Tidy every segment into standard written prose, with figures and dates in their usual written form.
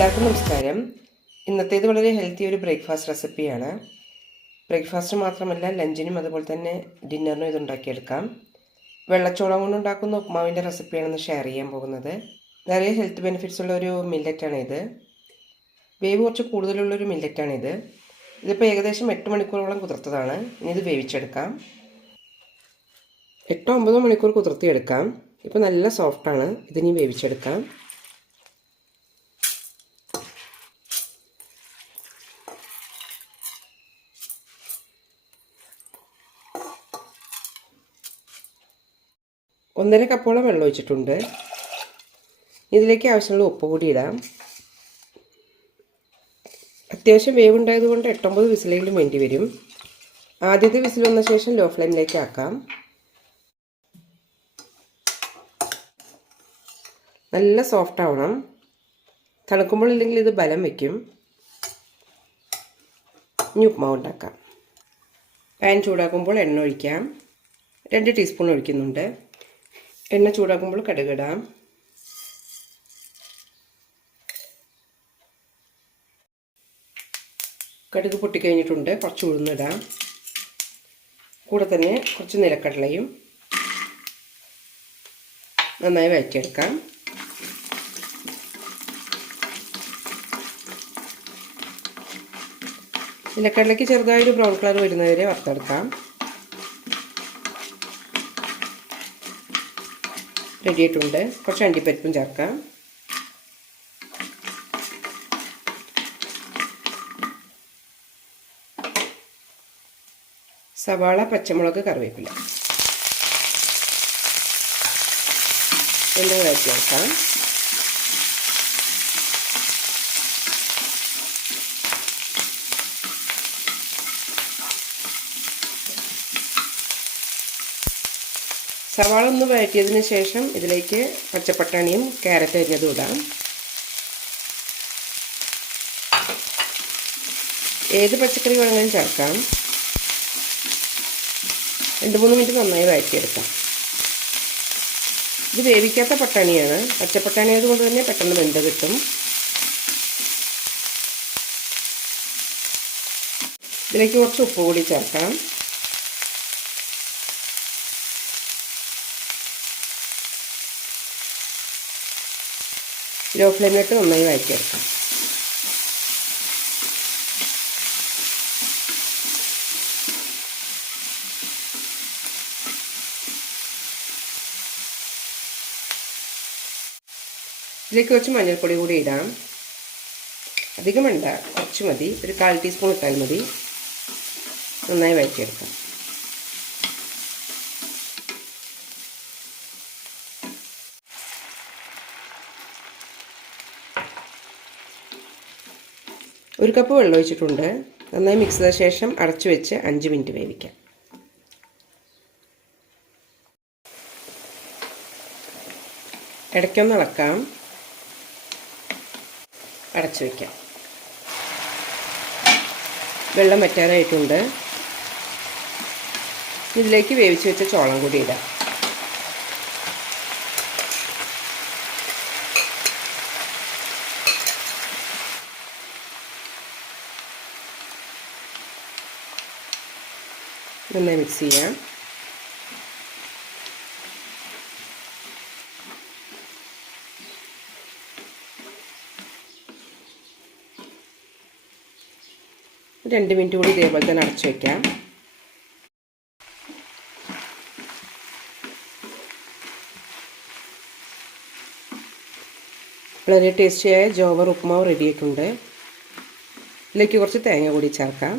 എല്ലാവർക്കും നമസ്കാരം. ഇന്നത്തേത് വളരെ ഹെൽത്തി ഒരു ബ്രേക്ക്ഫാസ്റ്റ് റെസിപ്പിയാണ്. ബ്രേക്ക്ഫാസ്റ്റ് മാത്രമല്ല, ലഞ്ചിനും അതുപോലെ തന്നെ ഡിന്നറിനും ഇത് ഉണ്ടാക്കിയെടുക്കാം. വെള്ളച്ചോളം കൊണ്ടുണ്ടാക്കുന്ന ഉപ്മാവിൻ്റെ റെസിപ്പിയാണെന്ന് ഷെയർ ചെയ്യാൻ പോകുന്നത്. നിറയെ ഹെൽത്ത് ബെനിഫിറ്റ്സ് ഉള്ള ഒരു മില്ലറ്റാണിത്. വേവ് കുറച്ച് കൂടുതലുള്ളൊരു മില്ലറ്റാണിത്. ഇതിപ്പോൾ ഏകദേശം 8 മണിക്കൂറോളം കുതിർത്തതാണ്. ഇനി ഇത് വേവിച്ചെടുക്കാം. 8-9 മണിക്കൂർ കുതിർത്തിയെടുക്കാം. ഇപ്പോൾ നല്ല സോഫ്റ്റാണ്. ഇതിനി വേവിച്ചെടുക്കാം. ഒന്നര കപ്പോളം വെള്ളം ഒഴിച്ചിട്ടുണ്ട്. ഇതിലേക്ക് ആവശ്യമുള്ള ഉപ്പ് കൂടി ഇടാം. അത്യാവശ്യം വേവുണ്ടായതുകൊണ്ട് 8-9 വിസിലെങ്കിലും വേണ്ടി വരും. ആദ്യത്തെ വിസിൽ വന്ന ശേഷം ലോ ഫ്ലെയിമിലേക്ക് ആക്കാം. നല്ല സോഫ്റ്റ് ആവണം. തണുക്കുമ്പോൾ ഇല്ലെങ്കിൽ ഇത് ബലം വയ്ക്കും. ഇനി ഉപ്മാവ് ഉണ്ടാക്കാം. പാൻ ചൂടാക്കുമ്പോൾ എണ്ണ ഒഴിക്കാം. 2 ടീസ്പൂൺ ഒഴിക്കുന്നുണ്ട്. എണ്ണ ചൂടാക്കുമ്പോൾ കടുകിടാം. കടുക് പൊട്ടിക്കഴിഞ്ഞിട്ടുണ്ട്. കുറച്ച് ഉഴുന്നിടാം. കൂടെ തന്നെ കുറച്ച് നിലക്കടലയും നന്നായി വഴറ്റിയെടുക്കാം. നിലക്കടലയ്ക്ക് ചെറുതായൊരു ബ്രൗൺ കളർ വരുന്നവരെ വറുത്തെടുക്കാം. റെഡി ആയിട്ടുണ്ട്. കുറച്ച് അണ്ടിപ്പരിപ്പും ചേർക്കാം. സവാള, പച്ചമുളക്, കറിവേപ്പില എല്ലാം വഴറ്റി ചേർക്കാം. സവാള ഒന്ന് വഴറ്റിയതിന് ശേഷം ഇതിലേക്ക് പച്ചപ്പട്ടാണിയും ക്യാരറ്റ് അരിഞ്ഞതും ഇടാം. ഏത് പച്ചക്കറി വേണമെങ്കിലും ചേർക്കാം. 2-3 മിനിറ്റ് നന്നായി വഴറ്റിയെടുക്കാം. ഇത് വേവിക്കാത്ത പട്ടാണിയാണ്. പച്ചപ്പട്ടാണി ആയതുകൊണ്ട് തന്നെ പെട്ടെന്ന് വെന്ത് കിട്ടും. ഇതിലേക്ക് കുറച്ച് ഉപ്പ് കൂടി ചേർക്കാം. ലോ ഫ്ലെയിമിലിട്ട് നന്നായി വഴറ്റിയെടുക്കാം. ഇതിലേക്ക് കുറച്ച് മഞ്ഞൾപ്പൊടി കൂടി ഇടാം. അധികം വേണ്ട, കുറച്ച് മതി. ഒരു 1/4 ടീസ്പൂൺ ഇട്ടാൽ മതി. നന്നായി വഴറ്റിയെടുക്കാം. ഒരു കപ്പ് വെള്ളം ഒഴിച്ചിട്ടുണ്ട്. നന്നായി മിക്സ് ചെയ്ത ശേഷം അടച്ചു വെച്ച് 5 മിനിറ്റ് വേവിക്കാം. ഇടയ്ക്കൊന്ന് ഇളക്കാം. അടച്ചു വയ്ക്കാം. വെള്ളം വറ്റാനായിട്ടുണ്ട്. ഇതിലേക്ക് വേവിച്ച് വെച്ച ചോളം കൂടി ഇടാം. നന്നായി മിക്സ് ചെയ്യാം. രണ്ട് മിനിറ്റ് കൂടി ഇതേപോലെ തന്നെ അടച്ചു വയ്ക്കാം. വളരെ ടേസ്റ്റിയായ ജോവർ ഉപ്മാവ് റെഡിയായിട്ടുണ്ട്. ഇതിലേക്ക് കുറച്ച് തേങ്ങ കൂടി ചേർക്കാം.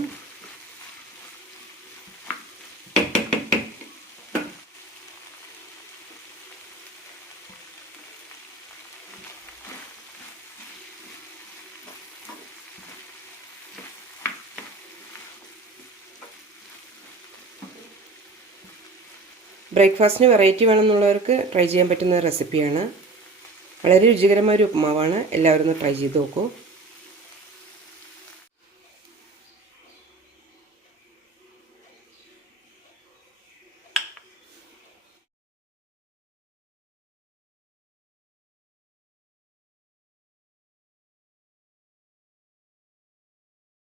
ബ്രേക്ക്ഫാസ്റ്റിന് വെറൈറ്റി വേണമെന്നുള്ളവർക്ക് ട്രൈ ചെയ്യാൻ പറ്റുന്ന റെസിപ്പിയാണ്. വളരെ രുചികരമായ ഒരു ഉപ്മാവാണ്. എല്ലാവരും ഒന്ന് ട്രൈ ചെയ്ത് നോക്കൂ.